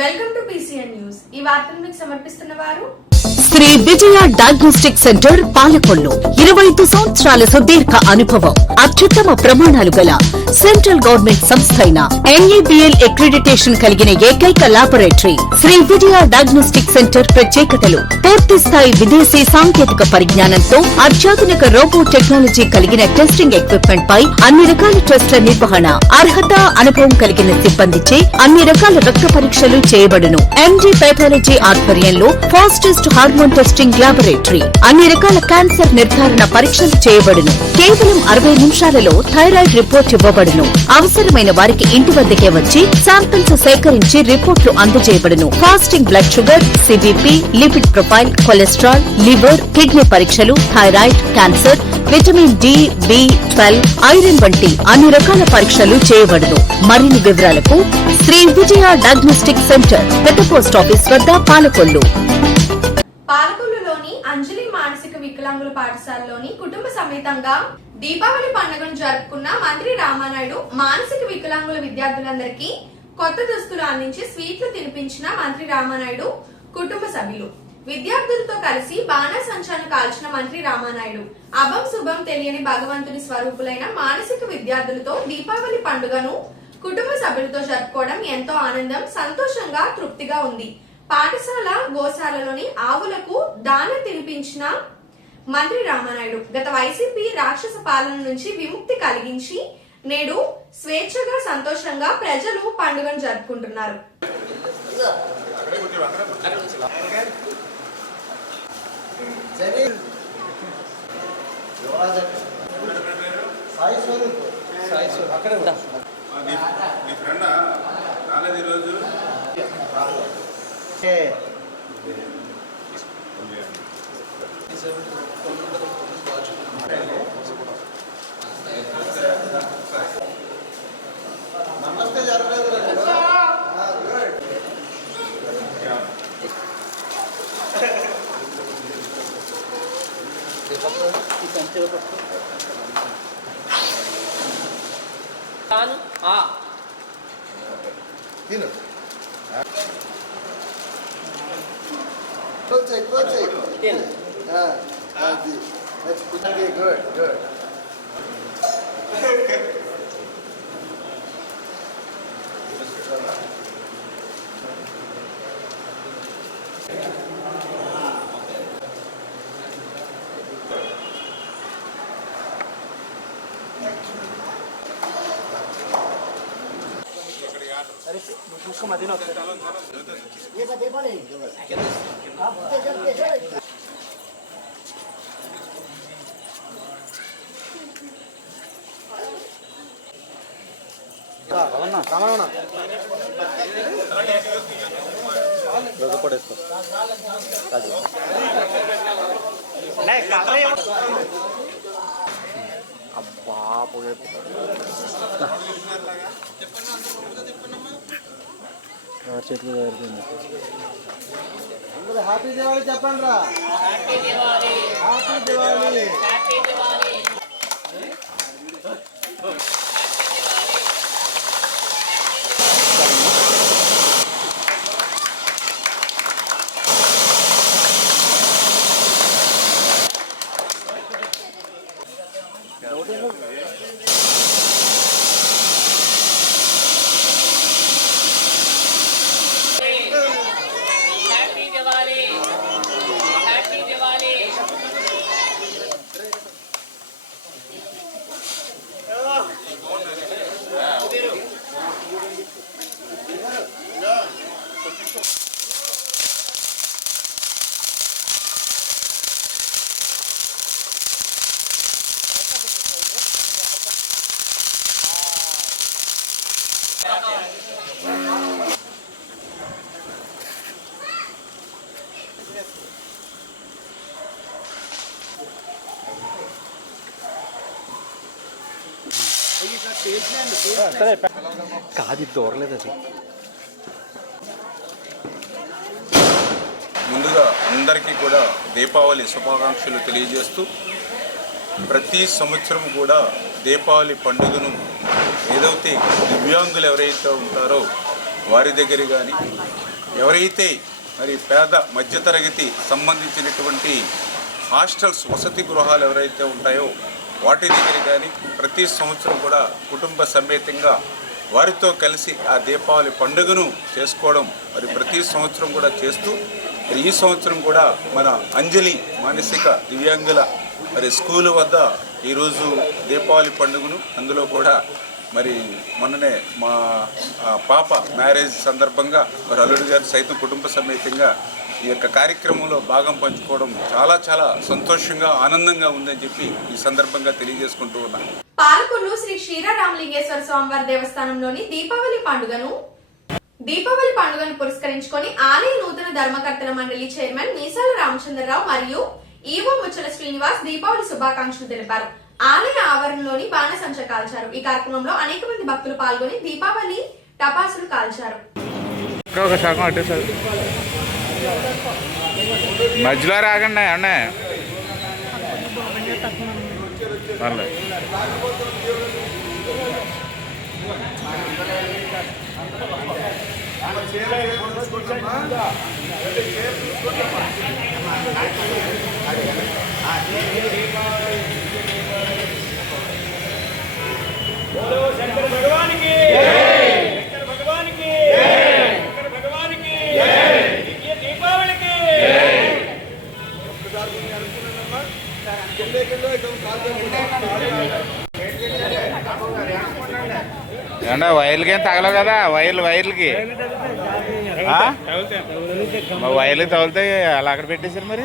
Welcome to PCN news. ఈ వార్తను మీకు సమర్పిస్తున్న వారు శ్రీ విజయ డయాగ్నోస్టిక్ సెంటర్ పాలకొల్లు. 25 సంవత్సరాల సుదీర్ఘ అనుభవం, అత్యుత్తమ ప్రమాణాలు గల సెంట్రల్ గవర్నమెంట్ సంస్థ అయిన NABL అక్రిడిటేషన్ కలిగిన ఏకైక laboratory Shri Vijaya diagnostic centre. ప్రత్యేకతలు: పూర్తి స్థాయి విదేశీ సాంకేతిక పరిజ్ఞానంతో అత్యాధునిక రోబో టెక్నాలజీ కలిగిన టెస్టింగ్ ఎక్విప్మెంట్ పై అన్ని రకాల టెస్టుల నిర్వహణ, అర్హత, అనుభవం కలిగిన సిబ్బందిచే అన్ని రకాల రక్త పరీక్షలు చేయబడును. MD పైథాలజీ ఆధ్వర్యంలో ఫాస్టెస్ట్ హార్మోన్ టెస్టింగ్ ల్యాబొరేటరీ, అన్ని రకాల క్యాన్సర్ నిర్ధారణ పరీక్షలు చేయబడును. కేవలం 60 నిమిషాలలో థైరాయిడ్ రిపోర్ట్ ఇవ్వబడును. అవసరమైన వారికి ఇంటి వద్దకే వచ్చి శాంపిల్స్ సేకరించి రిపోర్టులు అందజేయబడును. Fasting blood sugar, CBP, lipid profile, cholesterol, liver, kidney పరీక్షలు, thyroid, cancer, vitamin D, B12, iron వంటి అన్ని రకాల పరీక్షలు చేయబడును. మరిన్ని వివరాలకు శ్రీ విజయ డయాగ్నోస్టిక్ సెంటర్, పెద్ద పోస్ట్ ఆఫీస్ వద్ద, పాలకొల్లు. పాలకొల్లులోని అంజలి మానసిక వికలాంగుల పాఠశాలలోని కుటుంబ సమేతంగా దీపావళి పండుగను జరుపుకున్న మంత్రి రామానాయుడు మానసిక వికలాంగుల విద్యార్థులందరికీ కొత్త దుస్తులు అందించి స్వీట్లు తినిపించిన మంత్రి రామానాయుడు కుటుంబ సభ్యులు. విద్యార్థులతో కలిసి బాణాసంచాను కాల్చిన మంత్రి రామానాయుడు అభం శుభం తెలియని భగవంతుని స్వరూపులైన మానసిక విద్యార్థులతో దీపావళి పండుగను కుటుంబ సభ్యులతో జరుపుకోవడం ఎంతో ఆనందం, సంతోషంగా, తృప్తిగా ఉంది. పాఠశాల గోశాలలోని ఆవులకు దానం తినిపించిన మంత్రి రామానాయుడు గత వైసీపీ రాక్షస పాలన నుంచి విముక్తి కలిగించి నేడు స్వేచ్ఛగా, సంతోషంగా ప్రజలు పండుగను జరుపుకుంటున్నారు. నమస్తే జరగలేదు. Good. చేతులు హ్యాపీ దివాళీ చెప్పండి రా. హ్యాపీ దివాళీ. కాదు దూరలేదు అది. ముందుగా అందరికీ కూడా దీపావళి శుభాకాంక్షలు తెలియజేస్తూ ప్రతి సంవత్సరం కూడా దీపావళి పండుగను ఏదైతే దివ్యాంగులు ఎవరైతే ఉంటారో వారి దగ్గర కానీ ఎవరైతే మరి పేద మధ్యతరగతి సంబంధించినటువంటి హాస్టల్స్ వసతి గృహాలు ఎవరైతే ఉంటాయో వాటి దగ్గర కానీ ప్రతి సంవత్సరం కూడా కుటుంబ సమేతంగా వారితో కలిసి ఆ దీపావళి పండుగను చేసుకోవడం మరి ప్రతి సంవత్సరం కూడా చేస్తూ మరి ఈ సంవత్సరం కూడా మన అంజలి మానసిక దివ్యాంగుల మరి స్కూలు వద్ద ఈరోజు దీపావళి పండుగను అందులో కూడా మరి మొన్ననే మా పాప మ్యారేజ్ సందర్భంగా మరి అల్లుడు గారు సైతం కుటుంబ సమేతంగా ఈ యొక్క కార్యక్రమంలో భాగం పంచుకోవడం చాలా చాలా సంతోషంగా ఆనందంగా ఉందని చెప్పి ఈ సందర్భంగా తెలియజేసుకుంటూ ఉన్నాను. పాలకొల్లు శ్రీ క్షీరరామలింగేశ్వర స్వామివారి దేవస్థానంలోని దీపావళి పండుగను పురస్కరించుకొని ఆలయ నూతన ధర్మకర్తల మండలి చైర్మన్ మీసాల రామచంద్రరావు మరియు ఈవో ముచ్చల శ్రీనివాస్ దీపావళి శుభాకాంక్షలు తెలిపారు. ఆలయ ఆవరణలోని బాణసంచ కాల్చారు. ఈ కార్యక్రమంలో అనేక మంది భక్తులు పాల్గొని దీపావళి టపాసులు కాల్చారు. మధ్యలో రాకండి అన్నా शंकर भगवान की शंकर भगवान की शंकर भगवान की ये दीपावली की ఏమన్నా వైర్లకి ఏం తగలవు కదా వైర్లకి వైర్లకి తగులుతాయి అలా అక్కడ పెట్టేశారు మరి.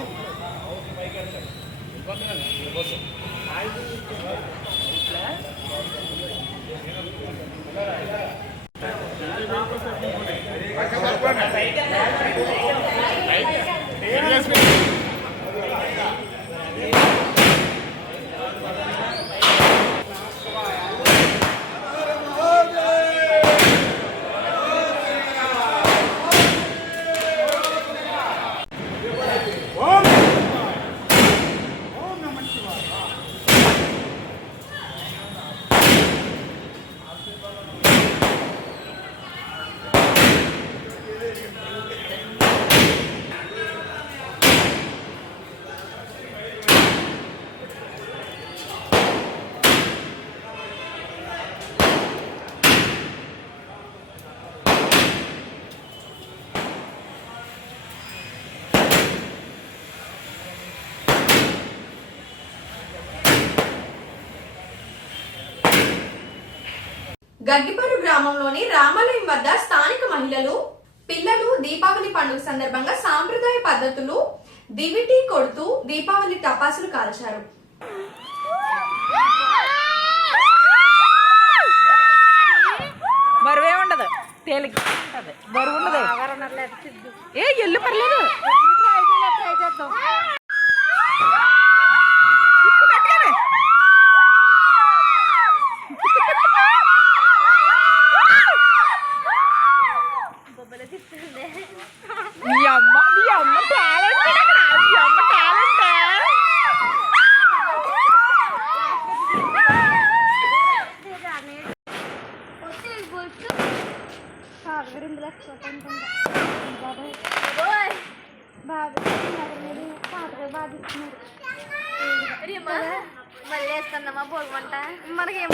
గగ్గిపరు గ్రామంలోని రామాలయం వద్ద స్థానిక మహిళలు పిల్లలు దీపావళి పండుగ సందర్భంగా సాంప్రదాయ పద్ధతులు దివిటి కొడుతూ దీపావళి టపాసులు కాల్చారు. బరువే ఉండదు, తేలిక ఉంటది, బరువు ఉండదు. ఏ ఎల్లు పర్లేదు. మీ అమ్మ టాలెంట్, మీ అమ్మ టాలెంట్. మళ్ళీ వేస్తున్నామా పోగమంట మనకేం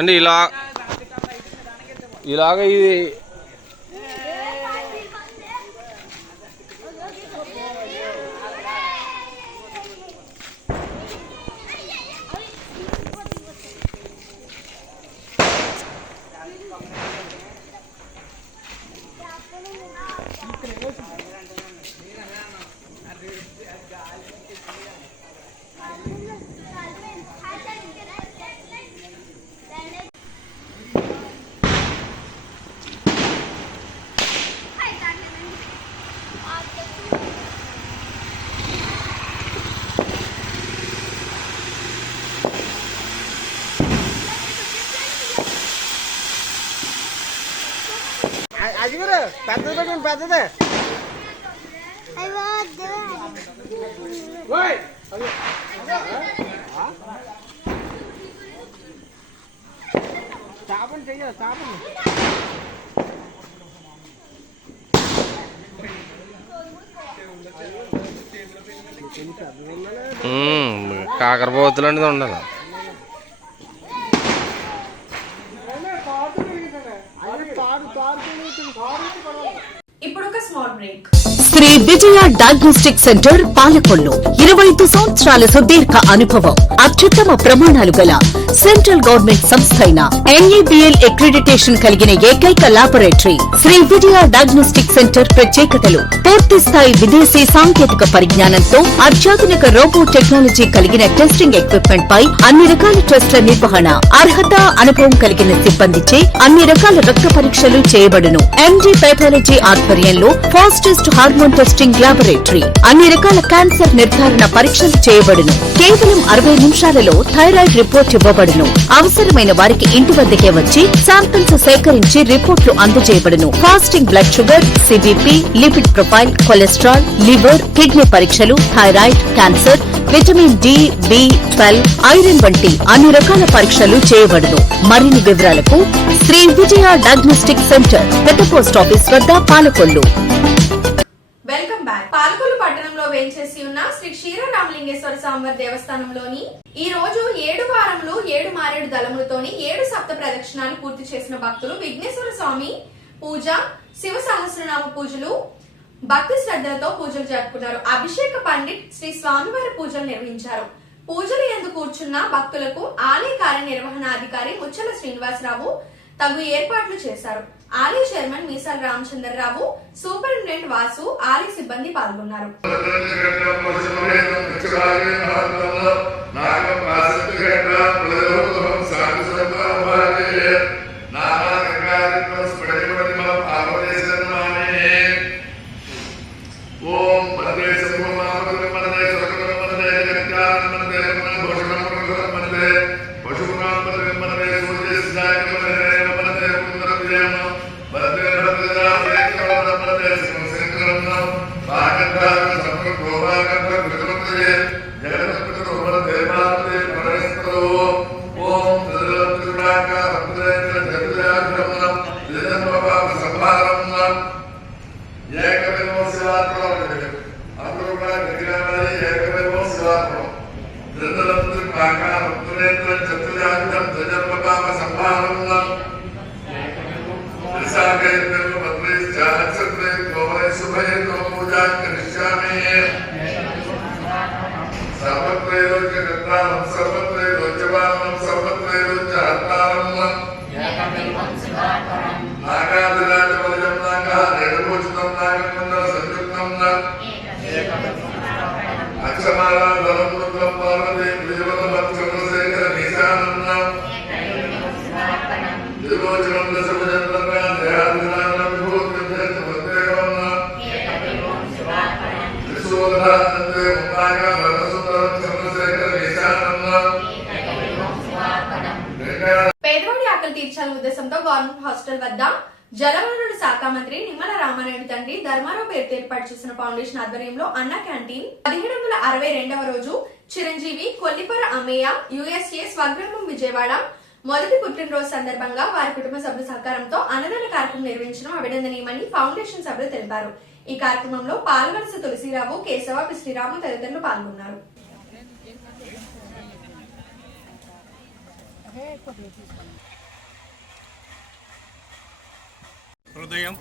అండి ఇలాగ ఇది అది కూడా పెద్దది పెట్టండి పెద్దదే చాపండి చెయ్యాలి చాపండి కాకరపోతులు అనేది ఉండాలి. ఇప్పుడు ఒక small break. Shri Vijaya diagnostic centre Palakollu 25 సంవత్సరాల సుదీర్ఘ అనుభవం, అత్యుత్తమ ప్రమాణాలు గల సెంట్రల్ గవర్నమెంట్ సంస్థ అయిన ఎన్ఏబిఎల్ అక్రిడిటేషన్ కలిగిన ఏకైక laboratory Shri Vijaya diagnostic centre ప్రత్యేకతలు పూర్తి స్థాయి విదేశీ సాంకేతిక పరిజ్ఞానంతో అత్యాధునిక రోబో టెక్నాలజీ కలిగిన టెస్టింగ్ ఎక్విప్మెంట్ పై అన్ని రకాల టెస్టుల నిర్వహణ, అర్హత, అనుభవం కలిగిన సిబ్బందిచే అన్ని రకాల రక్త పరీక్షలు చేయబడును. ఎండి పైథాలజీ ఆధ్వర్యంలో ఫాస్టెస్ట్ హార్మోన్ టెస్టింగ్ లాబొరేటరీ, అన్ని రకాల క్యాన్సర్ నిర్ధారణ పరీక్షలు చేయబడును. కేవలం 60 నిమిషాలలో థైరాయిడ్ రిపోర్ట్ ఇవ్వబడును. అవసరమైన వారికి ఇంటి వద్దకే వచ్చి శాంపిల్స్ సేకరించి రిపోర్ట్లు అందజేయబడును. Fasting blood sugar, CBP, lipid profile, cholesterol, liver, kidney పరీక్షలు, థైరాయిడ్, క్యాన్సర్, విటమిన్ డి, బి12, ఐరన్ వంటి అన్ని రకాల పరీక్షలు చేయబడును. మరిన్ని వివరాలకు శ్రీ విజయ డయాగ్నోస్టిక్ సెంటర్, పెద్ద పోస్ట్ ఆఫీస్ వద్ద, పాలకొల్లు. Welcome back. పాలకొల్లు పట్టణంలో వేంచేసి ఉన్న శ్రీ క్షీరరామలింగేశ్వర స్వామివారి దేవస్థానంలోని ఈ రోజు 7 వారములు 7 మారేడు దళములతోని 7 సప్త ప్రదక్షిణాలు పూర్తి చేసిన భక్తులు విఘ్నేశ్వర స్వామి పూజ, శివ సహస్రనామ పూజలు, భక్తి శ్రద్ధలతో పూజలు జరుపుకున్నారు. అభిషేక పండిట్ శ్రీ స్వామివారి పూజలు నిర్వహించారు. పూజలు యందు కూర్చున్న భక్తులకు ఆలయ కార్యనిర్వహణాధికారి ముచ్చల శ్రీనివాసరావు తగు ఏర్పాట్లు చేశారు. ఆలయ చైర్మన్ మీసాల రామచంద్రరావు, సూపరింటెండెంట్ వాసు, ఆలయ సిబ్బంది పాల్గొన్నారు. పేదవాడి ఆకలి తీర్చాలనే ఉద్దేశంతో గవర్నమెంట్ హాస్టల్ వద్ద జలవనరుల శాఖ మంత్రి నిమ్మల రామానాయుడు తండ్రి ధర్మారావు పేరుతో ఏర్పాటు చేసిన ఫౌండేషన్ ఆధ్వర్యంలో అన్న క్యాంటీన్ 1762వ రోజు చిరంజీవి కొల్లిపర అమ్మయ్య యుఎస్ఏ స్వగ్రామం విజయవాడ మొదటి పుట్టినరోజు సందర్భంగా వారి కుటుంబ సభ్యుల సహకారంతో అన్నదాన కార్యక్రమం నిర్వహించడం అభినందనీయమని ఫౌండేషన్ సభ్యులు తెలిపారు. ఈ కార్యక్రమంలో పాల్వలస తులసిరావు, కేశవ, శ్రీరాము తదితరులు పాల్గొన్నారు. హృదయం,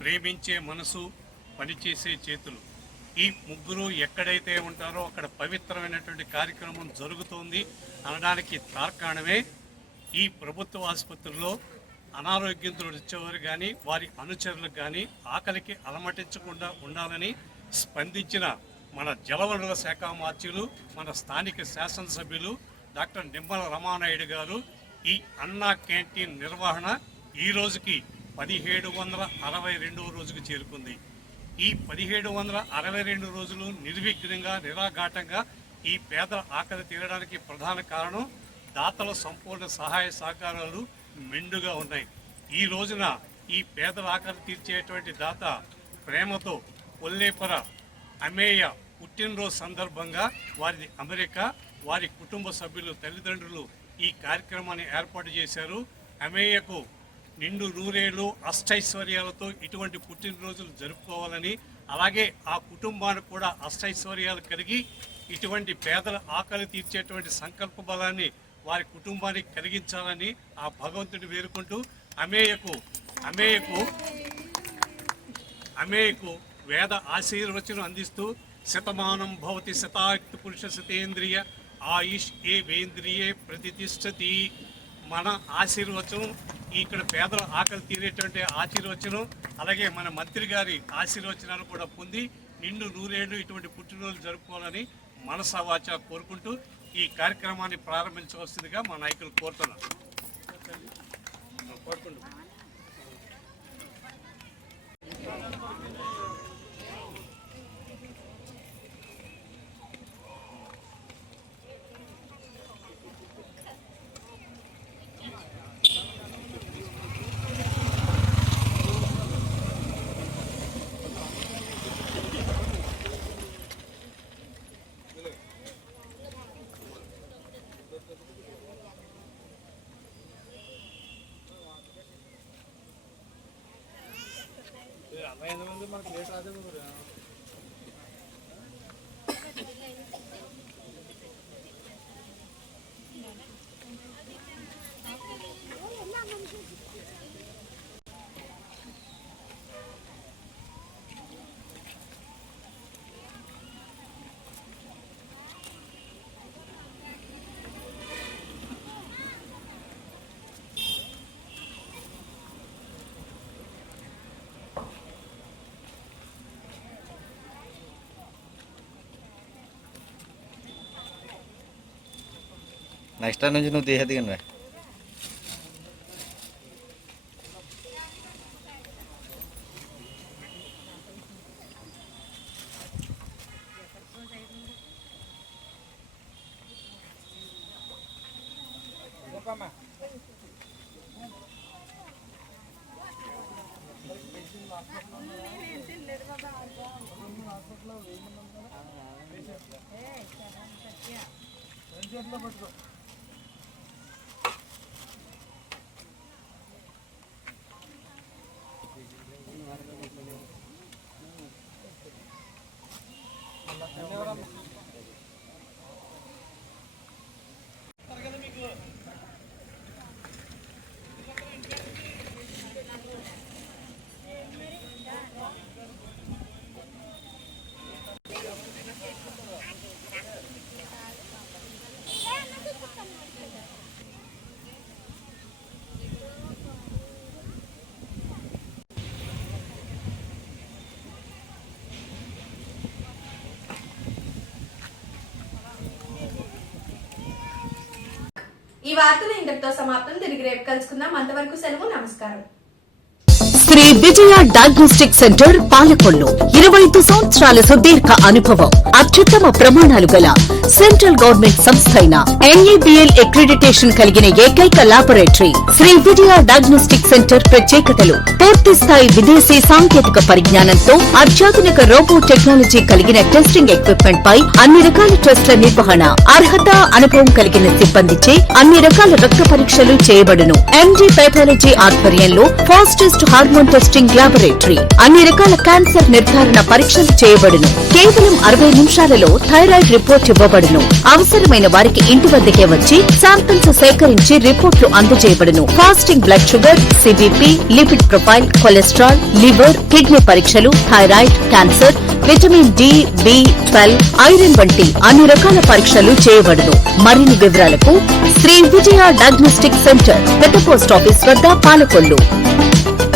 ప్రేమించే మనసు, పనిచేసే చేతులు, ఈ ముగ్గురు ఎక్కడైతే ఉంటారో అక్కడ పవిత్రమైనటువంటి కార్యక్రమం జరుగుతోంది అనడానికి తార్కాణమే ఈ ప్రభుత్వ ఆసుపత్రుల్లో అనారోగ్యంతో వచ్చేవారు కానీ వారి అనుచరులకు కానీ ఆకలికి అలమటించకుండా ఉండాలని స్పందించిన మన జలవనరుల శాఖ మంత్రులు, మన స్థానిక శాసనసభ్యులు డాక్టర్ నిమ్మల రమానాయుడు గారు ఈ అన్నా క్యాంటీన్ నిర్వహణ ఈ రోజుకి 1762వ రోజుకు చేరుకుంది. ఈ 1762 రోజులు నిర్విఘ్నంగా నిరాఘాటంగా ఈ పేదల ఆకలి తీరడానికి ప్రధాన కారణం దాతల సంపూర్ణ సహాయ సహకారాలు మెండుగా ఉన్నాయి. ఈ రోజున ఈ పేదల ఆకలి తీర్చేటువంటి దాత ప్రేమతో కొల్లేపర అమేయ పుట్టినరోజు సందర్భంగా వారి అమెరికా వారి కుటుంబ సభ్యులు తల్లిదండ్రులు ఈ కార్యక్రమాన్ని ఏర్పాటు చేశారు. అమేయకు నిండు నూరేళ్ళు అష్టైశ్వర్యాలతో ఇటువంటి పుట్టినరోజులు జరుపుకోవాలని, అలాగే ఆ కుటుంబానికి కూడా అష్టైశ్వర్యాలు కలిగి ఇటువంటి పేదల ఆకలి తీర్చేటువంటి సంకల్ప బలాన్ని వారి కుటుంబానికి కలిగించాలని ఆ భగవంతుడిని వేడుకుంటూ అమేయకు వేద ఆశీర్వచనం అందిస్తూ శతమానం భవతి శతాయుక్త పురుష శతేంద్రియ ఆయుష్ ఏ వేంద్రియే ప్రతిష్టతి. మన ఆశీర్వచనం ఇక్కడ పేదల ఆకలి తీరేటువంటి ఆశీర్వచనం, అలాగే మన మంత్రి గారి ఆశీర్వచనాలు కూడా పొంది నిండు నూరేళ్లు ఇటువంటి పుట్టినరోజు జరుపుకోవాలని మనసా వాచా కోరుకుంటూ ఈ కార్యక్రమాన్ని ప్రారంభించవలసిందిగా మా నాయకులు కోరుతున్నారు. నెక్స్ట్ టైం నుంచి నువ్వు తీసేది కానీ ఈ వార్తలు ఇంతటితో సమాప్తం. తిరిగి రేపు కలుసుకుందాం. అంతవరకు సెలవు. నమస్కారం. శ్రీ విజయ డయాగ్నోస్టిక్ సెంటర్ పాలకొల్లు 25 సంవత్సరాల సుదీర్ఘ అనుభవం, అత్యుత్తమ ప్రమాణాలు గల సెంట్రల్ గవర్నమెంట్ సంస్థ అయిన NABL అక్రిడిటేషన్ కలిగిన ఏకైక laboratory Shri Vijaya diagnostic centre. ప్రత్యేకతలు: పూర్తి స్థాయి విదేశీ సాంకేతిక పరిజ్ఞానంతో అత్యాధునిక రోబో టెక్నాలజీ కలిగిన టెస్టింగ్ ఎక్విప్మెంట్ పై అన్ని రకాల టెస్టుల నిర్వహణ, అర్హత అనుభవం కలిగిన సిబ్బందిచే అన్ని రకాల రక్త పరీక్షలు చేయబడును. MD పైథాలజీ ఆధ్వర్యంలో ఫాస్టెస్ట్ హార్మోన్ టెస్టింగ్ ల్యాబొరేటరీ, అన్ని రకాల క్యాన్సర్ నిర్ధారణ పరీక్షలు చేయబడును. కేవలం 60 నిమిషాలలో థైరాయిడ్ రిపోర్ట్ ఇవ్వబడును. చేయబడును. అవసరమైన వారికి ఇంటి వద్దకే వచ్చి శాంపిల్స్ సేకరించి రిపోర్టులు అందజేయబడును. Fasting blood sugar, CBP, lipid profile, cholesterol, liver, kidney పరీక్షలు, థైరాయిడ్, క్యాన్సర్, విటమిన్ డి, బి12, ఐరన్ వంటి అన్ని రకాల పరీక్షలు చేయబడును. మరిన్ని వివరాలకు శ్రీ విజయ డయాగ్నోస్టిక్ సెంటర్, పెద్ద పోస్ట్ ఆఫీస్ వద్ద, పాలకొల్లు.